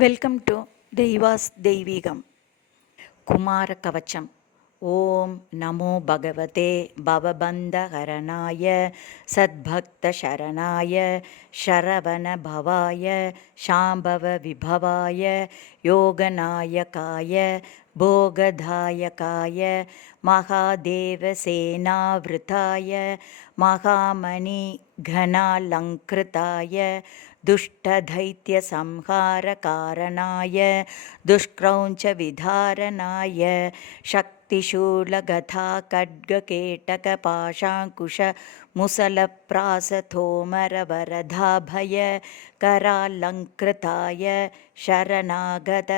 Welcome to தெய்வாஸ் தெய்வீகம். குமார கவச்சம். ஓம் நமோ பகவதே பவபந்தஹரணாய சத்பக்த சரணாய ஷரவண பவாய ஷாம்பவ விபவாய யோகநாயகாய போகதாயகாய மகாதேவ சேனாவிருத்தாய மகாமணி கணாலங்கிருதாய दुष्टदैत्यसंहारकारणाय दुष्क्रौञ्चविधारणाय शक्तिशूलगथा खड्गकेटकपाशाङ्कुशमुसलप्रासतोमरवरदाभय करालङ्कृताय शरणागत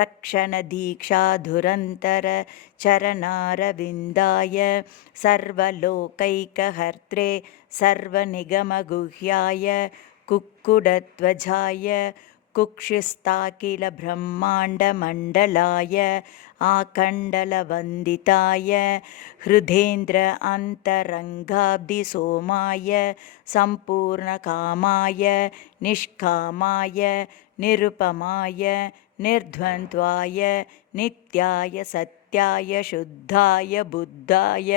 रक्षणदीक्षाधुरन्तर चरणारविन्दाय सर्वलोकैकहर्त्रे सर्वनिगमगुह्याय कुक्कुडध्वजाय कुक्षिस्ताकिलब्रह्माण्डमण्डलाय आकण्डलवन्दिताय हृदेन्द्र अन्तरङ्गाब्धिसोमाय सम्पूर्णकामाय निष्कामाय निरुपमाय निर्द्वन्द्वाय नित्याय सत्याय शुद्धाय बुद्धाय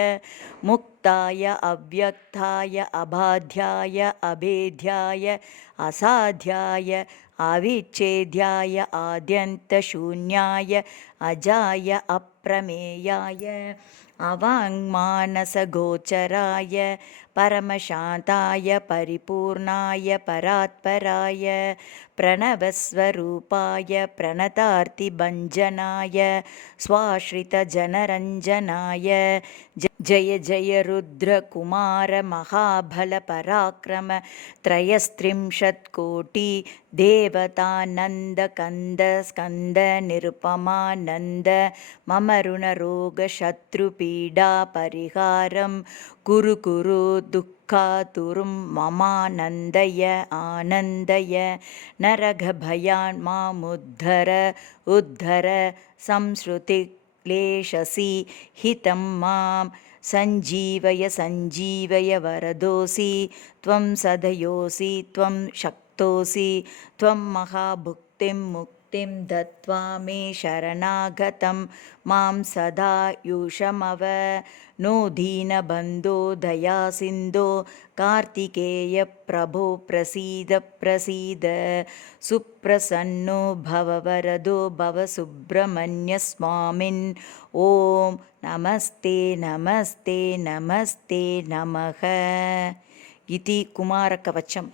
मुक्ताय अव्यक्ताय अबाध्याय अभेद्याय असाध्याय अविच्छेद्याय आद्यन्तशून्याय अजाय अप्रमेयाय अवाङ्मानसगोचराय परमशान्ताय परिपूर्णाय परात्पराय प्रणवस्वरूपाय प्रणतार्तिभञ्जनाय स्वाश्रितजनरञ्जनाय जय जय रुद्रकुमार महाबलपराक्रम त्रयस्त्रिंशत्कोटि देवतानन्दकन्द स्कन्द निरुपमानन्द मम ऋणरोगशत्रुपीडापरिहारं कुरु कुरु दुःखातुरं ममानन्दय आनन्दय नरकभयान् मामुद्धर उद्धर संश्रुतिक्लेशसि हितं मां सञ्जीवय सञ्जीवय वरदोऽसि त्वं सदयोऽसि त्वं शक्तोऽसि त्वं महाभुक्तिं मुक्तिं दत्त्वा मे शरणागतं मां सदा युषमव नो दीनबन्धो दयासिन्धो कार्तिकेय प्रभो प्रसीद प्रसीद सुप्रसन्नो भववरदो भव सुब्रह्मण्यस्वामिन् ॐ नमस्ते नमस्ते नमस्ते नमः इति कुमारकवचम्.